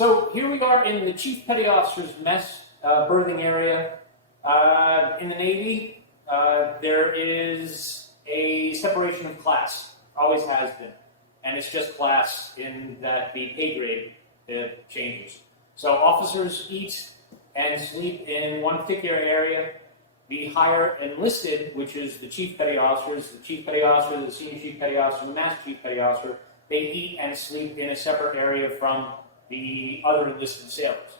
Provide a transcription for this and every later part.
So here we are in the Chief Petty Officer's mess berthing area. In the Navy, there is a separation of class, always has been, and it's just class in that the pay grade changes. So officers eat and sleep in one particular area. The higher enlisted, which is the Chief Petty Officers, the Chief Petty Officer, the Senior Chief Petty Officer, the Master Chief Petty Officer, they eat and sleep in a separate area from the other enlisted sailors.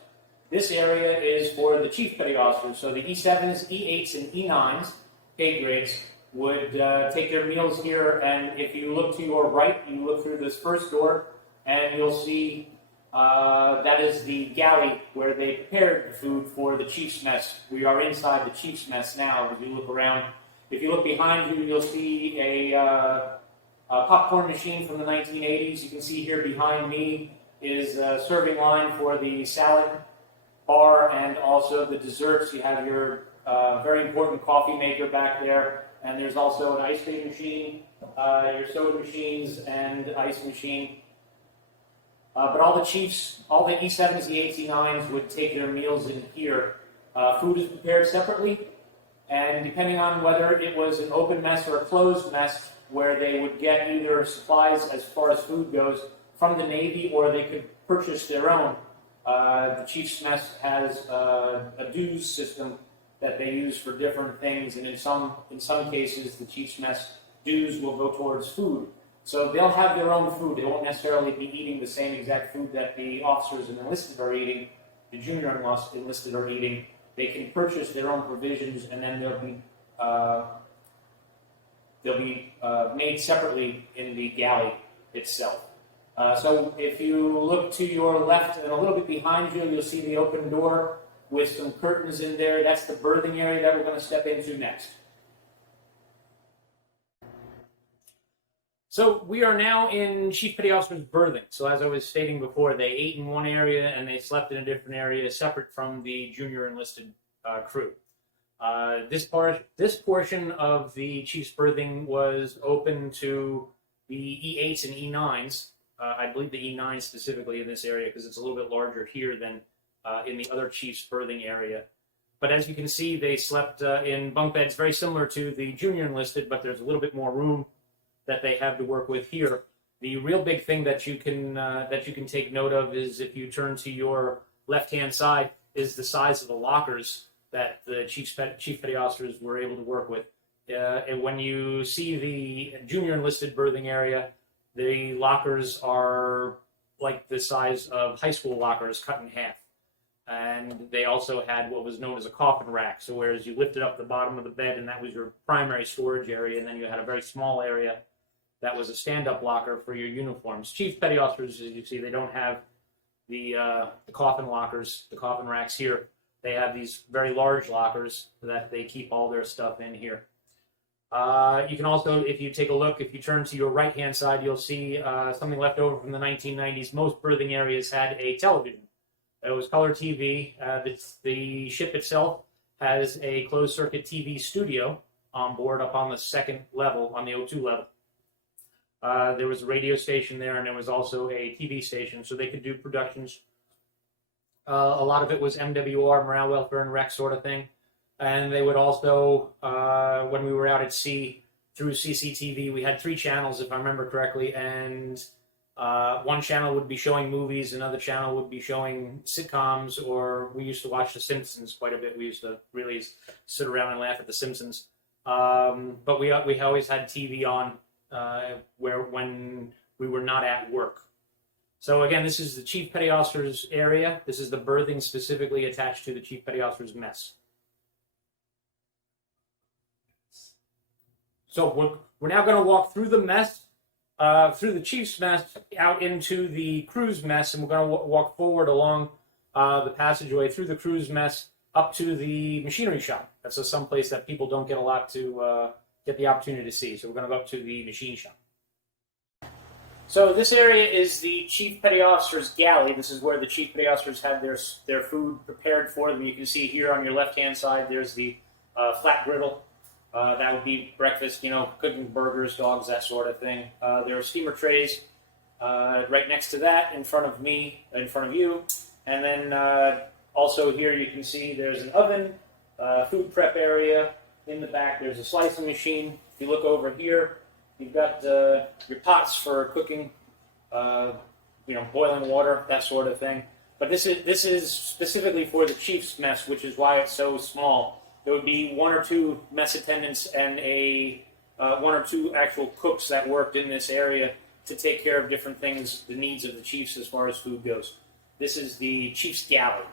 This area is for the Chief Petty Officers, so the E7s, E8s, and E9s, pay grades, would take their meals here, and if you look to your right, you look through this first door, and you'll see that is the galley where they prepared the food for the Chief's mess. We are inside the Chief's mess now. As you look around, if you look behind you, you'll see a popcorn machine from the 1980s. You can see here behind me is a serving line for the salad bar and also the desserts. You have your very important coffee maker back there, and there's also an ice cream machine, your soda machines, and ice machine. But all the chiefs, all the E7s, the E8s, E9s would take their meals in here. Food is prepared separately, and depending on whether it was an open mess or a closed mess, where they would get either supplies as far as food goes from the Navy, or they could purchase their own. The Chief's Mess has a dues system that they use for different things, and in some cases, the Chief's Mess dues will go towards food. So they'll have their own food. They won't necessarily be eating the same exact food that the officers and enlisted are eating, the junior enlisted are eating. They can purchase their own provisions, and then they'll be made separately in the galley itself. So if you look to your left and a little bit behind you, you'll see the open door with some curtains in there. That's the berthing area that we're going to step into next. So we are now in Chief Petty Officer's berthing. So as I was stating before, they ate in one area and they slept in a different area separate from the junior enlisted crew. This portion of the Chief's berthing was open to the E8s and E9s. I believe the E9 specifically in this area because it's a little bit larger here than in the other Chief's berthing area. But as you can see, they slept in bunk beds very similar to the junior enlisted, but there's a little bit more room that they have to work with here. The real big thing that you can take note of is if you turn to your left-hand side is the size of the lockers that the Chief Petty Officers were able to work with. And when you see the junior enlisted berthing area, the lockers are like the size of high school lockers cut in half. And they also had what was known as a coffin rack. So whereas you lifted up the bottom of the bed and that was your primary storage area, and then you had a very small area that was a stand-up locker for your uniforms. Chief Petty Officers, as you see, they don't have the coffin lockers, the coffin racks here. They have these very large lockers that they keep all their stuff in here. You can also, if you take a look, if you turn to your right-hand side, you'll see something left over from the 1990s. Most berthing areas had a television. It was color TV. The ship itself has a closed-circuit TV studio on board up on the second level, on the O2 level. There was a radio station there, and there was also a TV station, so they could do productions. A lot of it was MWR, morale, welfare, and rec sort of thing. And they would also, when we were out at sea through CCTV, we had 3 channels, if I remember correctly, and one channel would be showing movies, another channel would be showing sitcoms, or we used to watch The Simpsons quite a bit. We used to really sit around and laugh at The Simpsons. But we always had TV on when we were not at work. So again, this is the Chief Petty Officer's area. This is the berthing specifically attached to the Chief Petty Officer's mess. So we're now going to walk through the mess, through the Chief's mess, out into the crew's mess, and we're going to walk forward along the passageway through the crew's mess up to the machinery shop. That's some place that people don't get a lot to get the opportunity to see. So we're going to go up to the machine shop. So this area is the Chief Petty Officer's galley. This is where the Chief Petty Officers have their food prepared for them. You can see here on your left-hand side, there's the flat griddle. That would be breakfast, cooking burgers, dogs, that sort of thing. There are steamer trays Right next to that, in front of me, in front of you, and then also here you can see there's an oven, food prep area. In the back there's a slicing machine. If you look over here, you've got your pots for cooking, boiling water, that sort of thing. But this is specifically for the chief's mess, which is why it's so small. There would be 1 or 2 mess attendants and 1 or 2 actual cooks that worked in this area to take care of different things, the needs of the chiefs as far as food goes. This is the chief's galley.